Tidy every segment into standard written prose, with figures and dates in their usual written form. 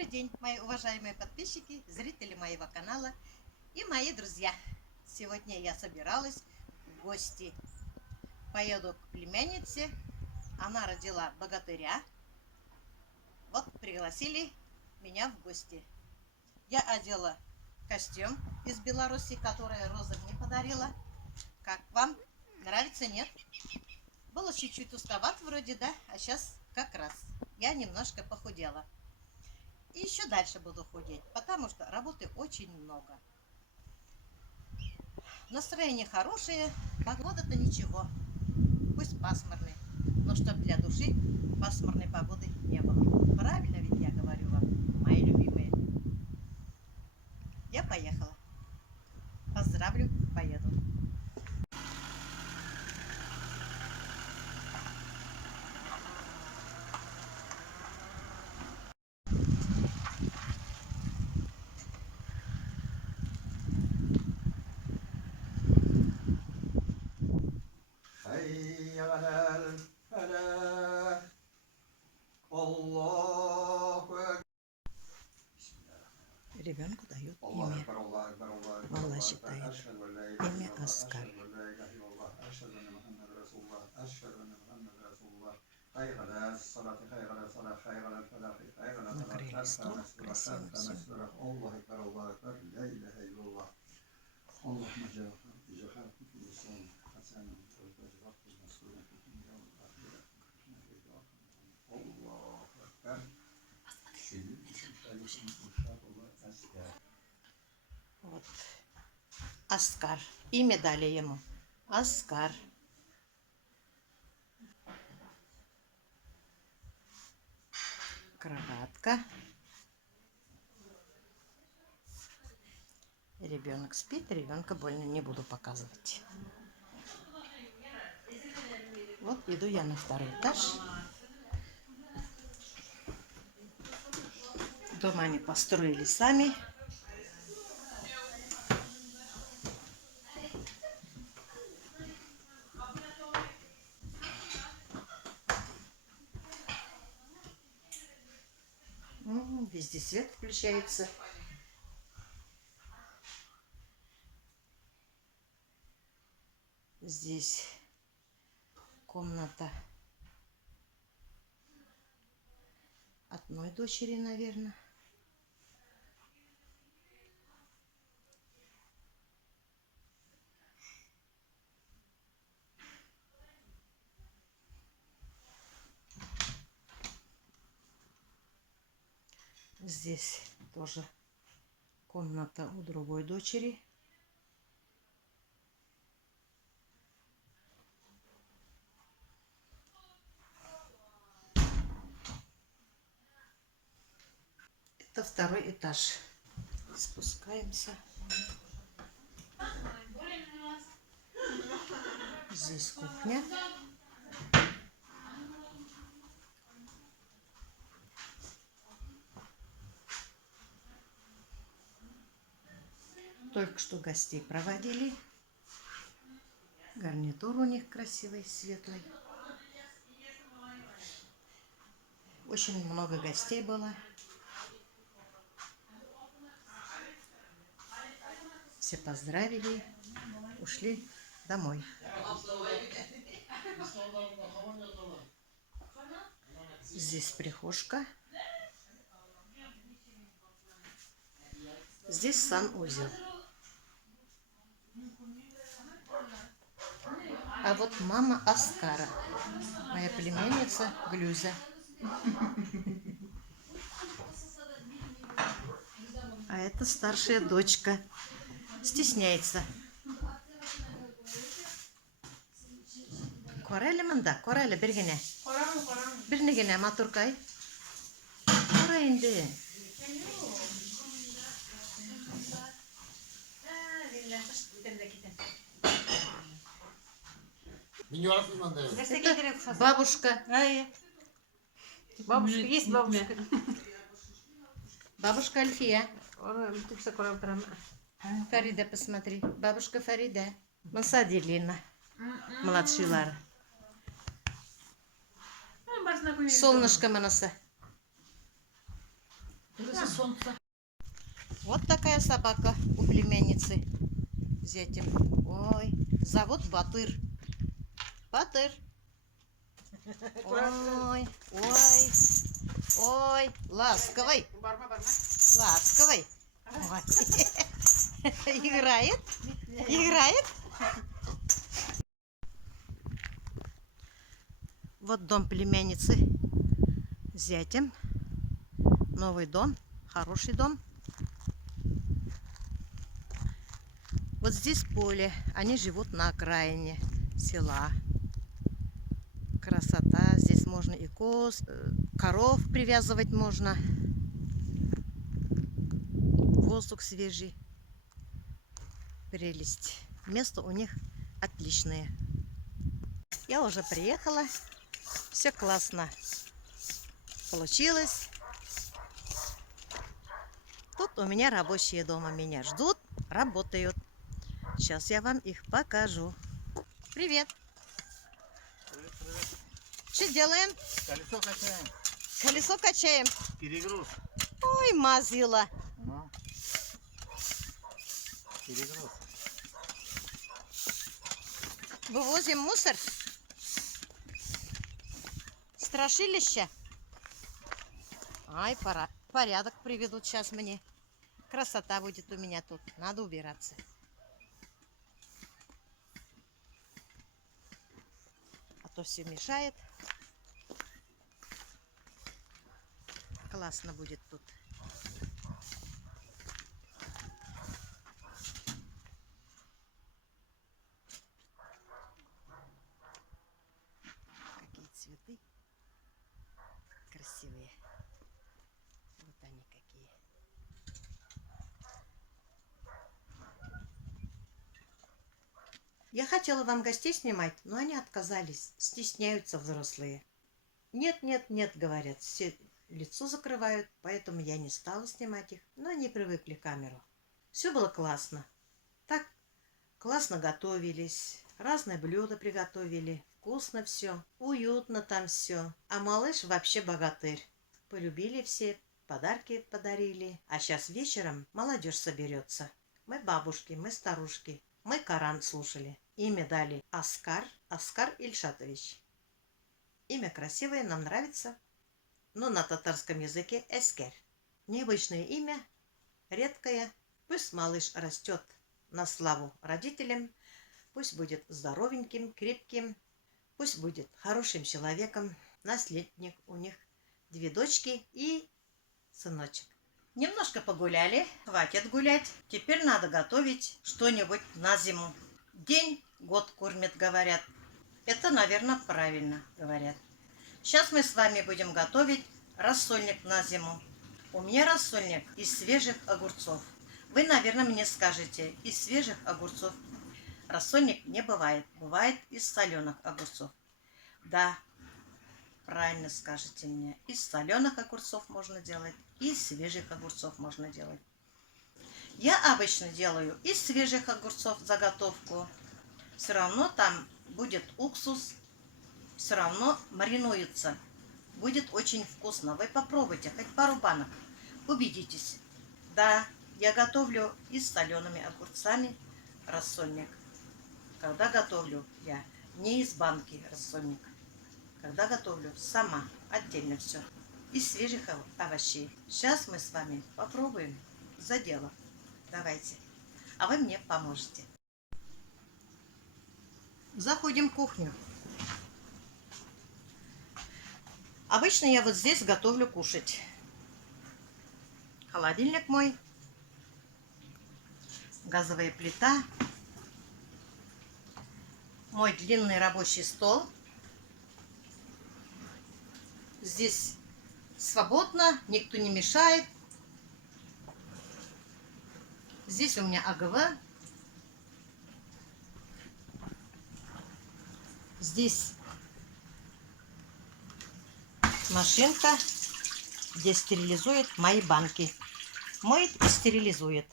Добрый день, мои уважаемые подписчики, зрители моего канала и мои друзья. Сегодня я собиралась в гости. Поеду к племяннице. Она родила богатыря. Вот пригласили меня в гости. Я одела костюм из Беларуси, который Роза мне подарила. Как вам? Нравится, нет? Было чуть-чуть узковат вроде, да? А сейчас как раз. Я немножко похудела. И еще дальше буду худеть, потому что работы очень много. Настроение хорошее, погода-то ничего. Пусть пасмурный, но чтоб для души пасмурной погоды не было. Правильно ведь я говорю вам, мои любимые. Я поехала. Поздравлю, поеду. Ребенку дают имя. Валла считает имя Оскар. Накрыли стол красивым всем. Вот. Оскар. Имя дали ему. Оскар. Кроватка. Ребенок спит, ребенка больно не буду показывать. Вот иду я на второй этаж. Дом они построили сами. Везде свет включается. Здесь комната одной дочери, наверное. Здесь тоже комната у другой дочери. Это второй этаж. Спускаемся. Здесь кухня. Только что гостей проводили. Гарнитур у них красивый, светлый. Очень много гостей было. Все поздравили, ушли домой. Здесь прихожка. Здесь санузел. А вот мама Оскара, моя племянница Глюзя. А это старшая дочка. Стесняется. Корелі мында, корелі бергене. Бирнегене матуркай. Кора инде. Это бабушка. Бабушка, есть бабушка. Бабушка Альфия. Фарида, посмотри. Бабушка Фарида. Масадилина. Младшилар. Солнышко манаса. солнце. Вот такая собака у племянницы с этим. Ой, зовут Батыр. Батыр. Ой, ой, ой, ласковый, ласковый. Ой. Играет, играет. Вот дом племянницы с зятем. Новый дом, хороший дом. Вот здесь поле, они живут на окраине села. Красота, здесь можно и коров привязывать можно. Воздух свежий, прелесть. Место у них отличное. Я уже приехала, все классно получилось. Тут у меня рабочие дома меня ждут, работают. Сейчас я вам их покажу. Привет! Привет, привет. Что делаем? Колесо качаем. Колесо качаем. Перегруз. Ой, мазила. Ну. Перегруз. Вывозим мусор. Страшилище. Ай, порядок приведут сейчас мне. Красота будет у меня тут. Надо убираться. А то все мешает. Классно будет тут. Какие цветы красивые. Вот они какие. Я хотела вам гостей снимать, но они отказались. Стесняются взрослые. Нет, нет, нет, говорят. Все лицо закрывают, поэтому я не стала снимать их. Но они привыкли к камеру. Все было классно. Так классно готовились. Разные блюда приготовили. Вкусно все. Уютно там все. А малыш вообще богатырь. Полюбили все. Подарки подарили. А сейчас вечером молодежь соберется. Мы бабушки, мы старушки. Мы Коран слушали. Имя дали Оскар Ильшатович. Имя красивое, нам нравится. Но на татарском языке Эскер. Необычное имя, редкое. Пусть малыш растет на славу родителям. Пусть будет здоровеньким, крепким. Пусть будет хорошим человеком. Наследник у них 2 дочки и сыночек. Немножко погуляли, хватит гулять. Теперь надо готовить что-нибудь на зиму. День год кормит, говорят. Это, наверное, правильно говорят. Сейчас мы с вами будем готовить рассольник на зиму. У меня рассольник из свежих огурцов. Вы, наверное, мне скажете, из свежих огурцов рассольник не бывает. Бывает из соленых огурцов. Да, правильно скажете мне. Из соленых огурцов можно делать, из свежих огурцов можно делать. Я обычно делаю из свежих огурцов заготовку. Все равно там будет уксус, все равно маринуется. Будет очень вкусно. Вы попробуйте, хоть пару банок. Убедитесь. Да, я готовлю и с солеными огурцами рассольник. Когда готовлю я не из банки рассольник. Когда готовлю сама, отдельно все. Из свежих овощей. Сейчас мы с вами попробуем за дело. Давайте. А вы мне поможете. Заходим в кухню. Обычно я вот здесь готовлю кушать. Холодильник мой. Газовая плита. Мой длинный рабочий стол. Здесь свободно, никто не мешает. Здесь у меня АГВ. Здесь машинка, где стерилизует мои банки. Моет и стерилизует.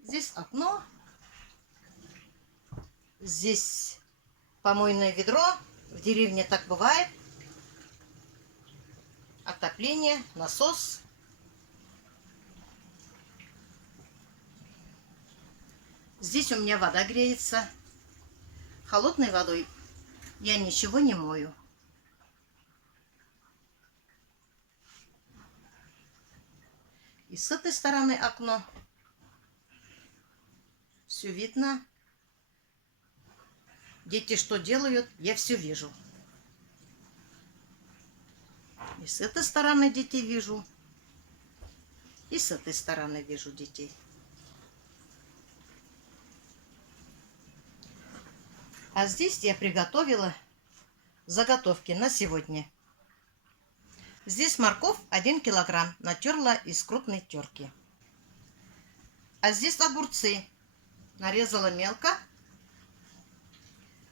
Здесь окно. Здесь помойное ведро. В деревне так бывает. Отопление, насос. Здесь у меня вода греется. Холодной водой я ничего не мою. И с этой стороны окно все видно. Дети что делают, я все вижу. И с этой стороны детей вижу. И с этой стороны вижу детей. А здесь я приготовила заготовки на сегодня. Здесь морковь 1 килограмм, натерла из крупной терки. А здесь огурцы, нарезала мелко,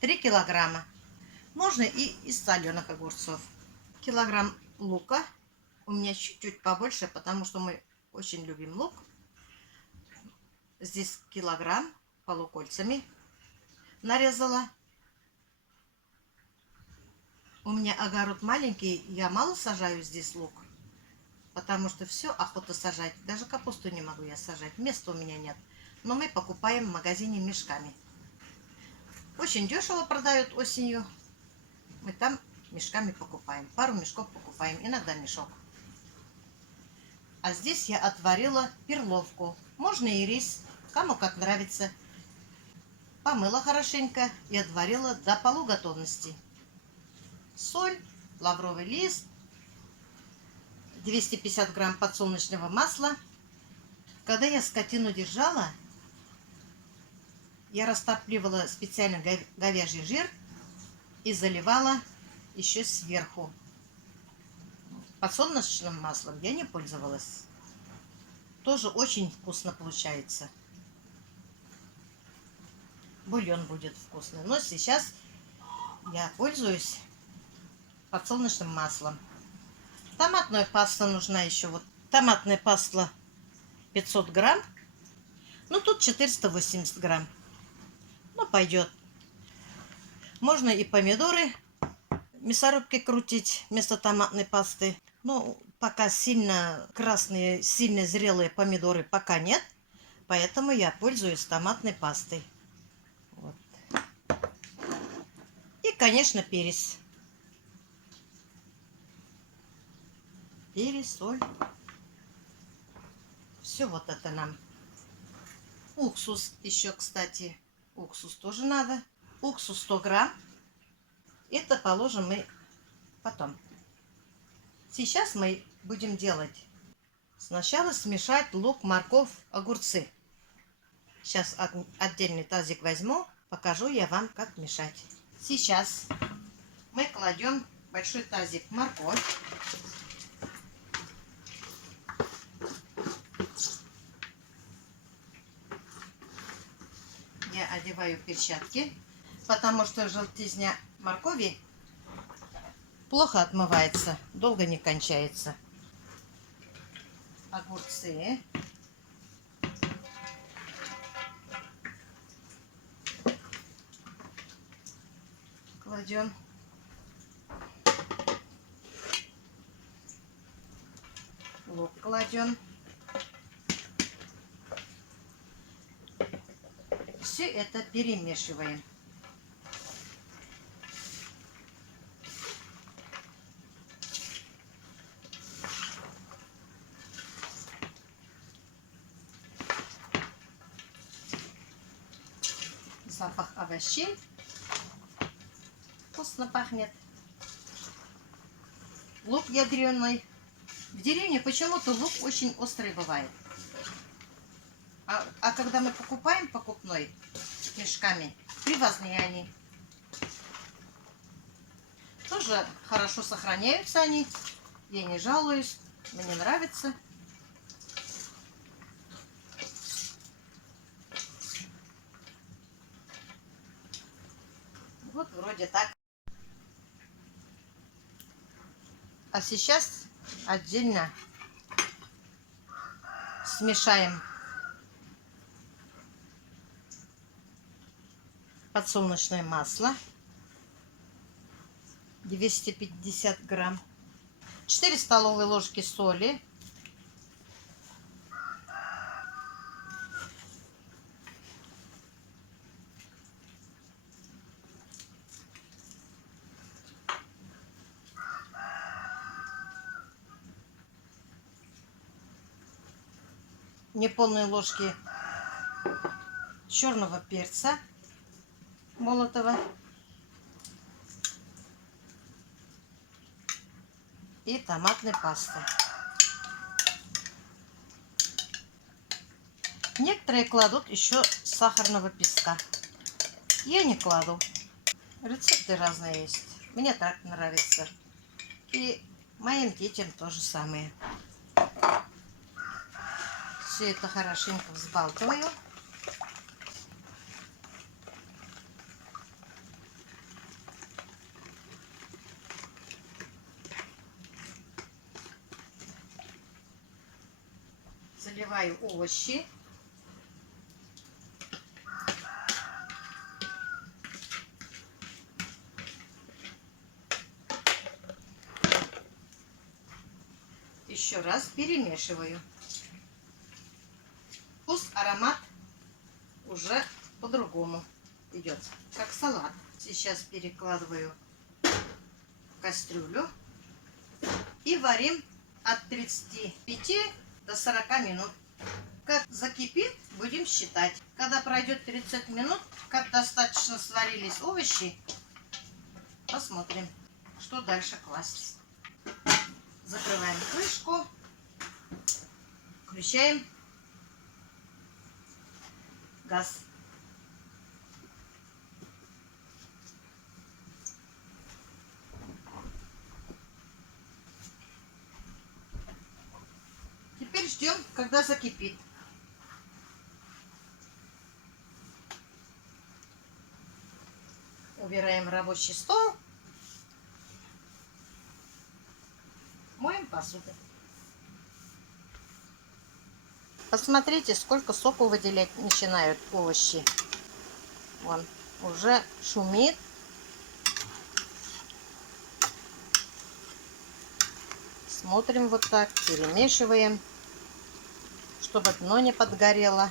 3 килограмма. Можно и из соленых огурцов. Килограмм лука, у меня чуть-чуть побольше, потому что мы очень любим лук. Здесь килограмм полукольцами нарезала. У меня огород маленький, я мало сажаю здесь лук, потому что все охота сажать. Даже капусту не могу я сажать, места у меня нет. Но мы покупаем в магазине мешками. Очень дешево продают осенью. Мы там мешками покупаем. Пару мешков покупаем, иногда мешок. А здесь я отварила перловку. Можно и рис, кому как нравится. Помыла хорошенько и отварила до полуготовности. Соль, лавровый лист, 250 грамм подсолнечного масла. Когда я скотину держала, я растапливала специально говяжий жир и заливала еще сверху. Подсолнечным маслом я не пользовалась. Тоже очень вкусно получается. Бульон будет вкусный. Но сейчас я пользуюсь подсолнечным маслом. Томатная паста нужна еще. Вот томатная паста 500 грамм. Ну, тут 480 грамм. Ну, пойдет. Можно и помидоры в мясорубке крутить вместо томатной пасты. Ну, пока сильно красные, сильно зрелые помидоры пока нет. Поэтому я пользуюсь томатной пастой. Вот. И, конечно, перец. Перец, соль. Все вот это нам. Уксус еще, кстати. Уксус тоже надо. Уксус 100 грамм. Это положим мы потом. Сейчас мы будем делать. Сначала смешать лук, морковь, огурцы. Сейчас отдельный тазик возьму. Покажу я вам, как мешать. Сейчас мы кладем в большой тазик морковь. Я одеваю перчатки, потому что желтизня моркови плохо отмывается, долго не кончается. Огурцы. Кладем. Лук кладем. Все это перемешиваем. Запах овощей. Вкусно пахнет. Лук ядреный. В деревне почему-то лук очень острый бывает. А когда мы покупаем покупной мешками, привозные они. Тоже хорошо сохраняются они. Я не жалуюсь. Мне нравится. Вот вроде так. А сейчас отдельно смешаем подсолнечное масло. 250 грамм. 4 столовые ложки соли. Неполные ложки черного перца молотого и томатной пасты. Некоторые кладут еще сахарного песка. Я не кладу. Рецепты разные есть. Мне так нравится. И моим детям тоже самое. Все это хорошенько взбалтываю. Заливаю овощи. Еще раз перемешиваю. Вкус, аромат уже по-другому идет, как салат. Сейчас перекладываю в кастрюлю и варим от 35 до 40 минут. Как закипит, будем считать. Когда пройдет 30 минут, как достаточно сварились овощи, посмотрим, что дальше класть. Закрываем крышку, включаем газ. Теперь ждем, когда закипит. Убираем рабочий стол. Моем посуду. Посмотрите, сколько соку выделять начинают овощи. Вон, уже шумит. Смотрим вот так, перемешиваем, чтобы дно не подгорело.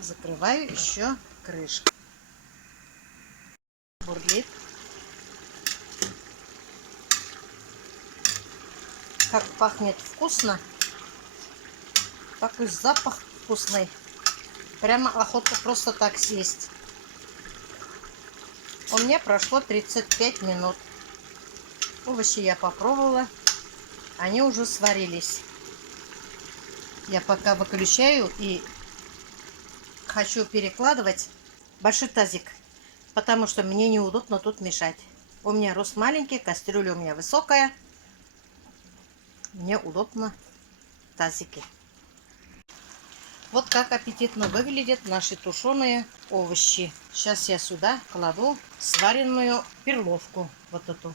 Закрываю еще крышку. Бурлит. Как пахнет вкусно. Такой запах вкусный. Прямо охота просто так съесть. У меня прошло 35 минут. Овощи я попробовала. Они уже сварились. Я пока выключаю и хочу перекладывать большой тазик, потому что мне неудобно тут мешать. У меня рост маленький, кастрюля у меня высокая. Мне удобно в тазике. Вот как аппетитно выглядят наши тушеные овощи. Сейчас я сюда кладу сваренную перловку. Вот эту.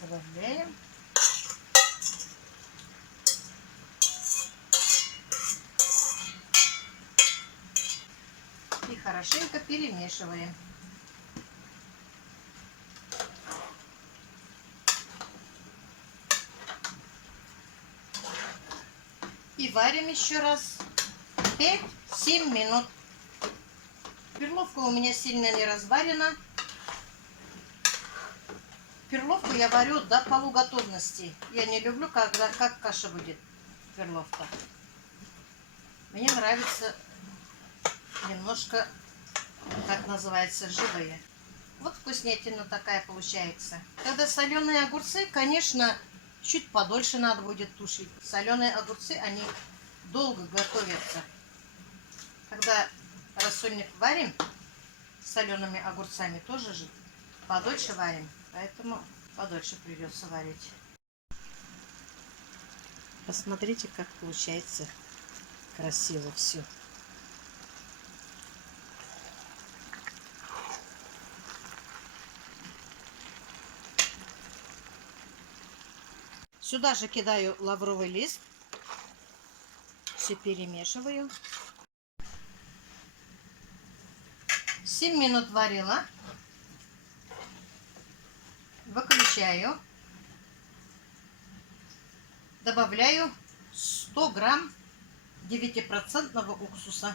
Добавляем. И хорошенько перемешиваем. И варим еще раз 5-7 минут. Перловка у меня сильно не разварена. Перловку я варю до полуготовности. Я не люблю, когда как каша будет перловка. Мне нравится немножко, как называется, живые. Вот вкуснятина такая получается. Когда соленые огурцы, конечно, чуть подольше надо будет тушить. Соленые огурцы, они долго готовятся. Когда рассольник варим с солеными огурцами, тоже же подольше варим. Поэтому подольше придется варить. Посмотрите, как получается красиво все. Сюда же кидаю лавровый лист. Все перемешиваю. 7 минут варила. Выключаю. Добавляю 100 грамм 9% уксуса.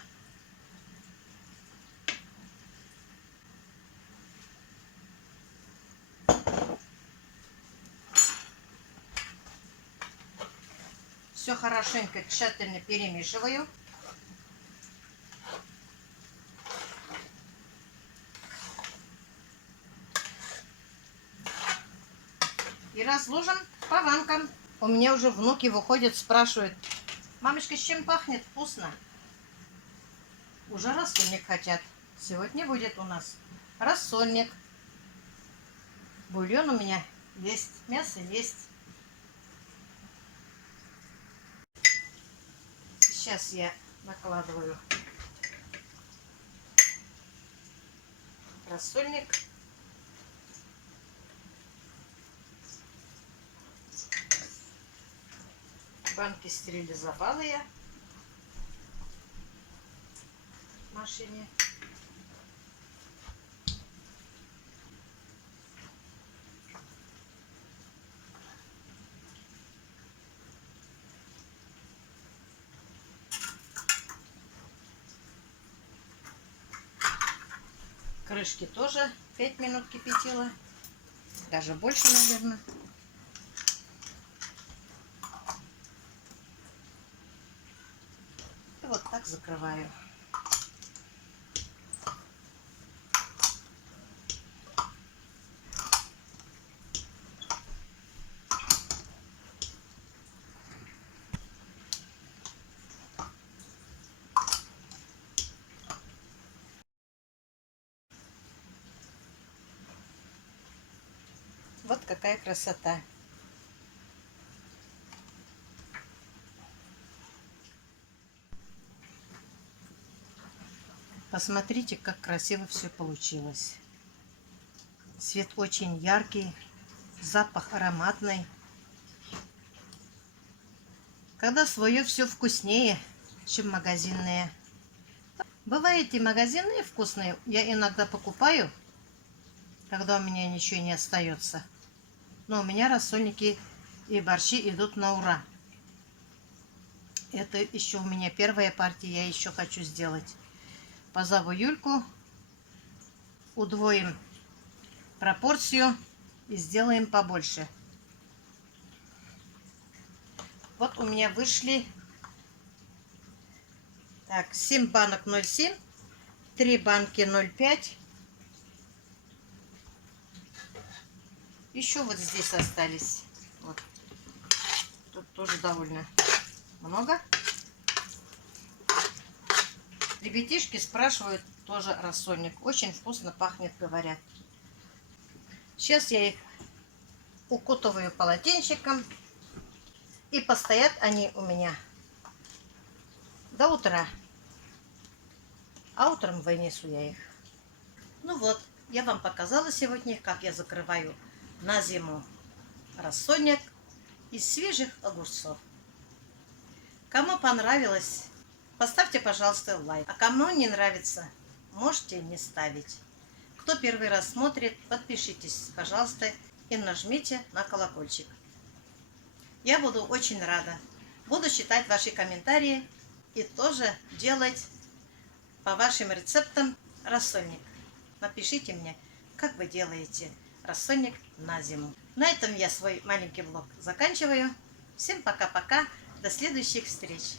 Все хорошенько, тщательно перемешиваю. И разложим по банкам. У меня уже внуки выходят, спрашивают: мамочка, с чем пахнет? Вкусно. Уже рассольник хотят. Сегодня будет у нас рассольник. Бульон у меня есть, мясо есть. Сейчас я накладываю рассольник. Банки стерилизовала я в машине. Крышки тоже 5 минут кипятила. Даже больше, наверное. И вот так закрываю. Вот какая красота. Посмотрите, как красиво все получилось. Цвет очень яркий, запах ароматный. Когда свое все вкуснее, чем магазинные. Бывает и магазинные вкусные. Я иногда покупаю, когда у меня ничего не остается. Но у меня рассольники и борщи идут на ура. Это еще у меня первая партия, я еще хочу сделать. Позову Юльку, удвоим пропорцию и сделаем побольше. Вот у меня вышли 7 банок 0,7, 3 банки 0,5. Еще вот здесь остались. Вот. Тут тоже довольно много. Ребятишки спрашивают тоже рассольник. Очень вкусно пахнет, говорят. Сейчас я их укутываю полотенчиком. И постоят они у меня до утра. А утром вынесу я их. Ну вот, я вам показала сегодня, как я закрываю на зиму рассольник из свежих огурцов. Кому понравилось, поставьте, пожалуйста, лайк. А кому не нравится, можете не ставить. Кто первый раз смотрит, подпишитесь, пожалуйста, и нажмите на колокольчик. Я буду очень рада. Буду читать ваши комментарии и тоже делать по вашим рецептам рассольник. Напишите мне, как вы делаете рассольник на зиму. На этом я свой маленький влог заканчиваю. Всем пока-пока. До следующих встреч.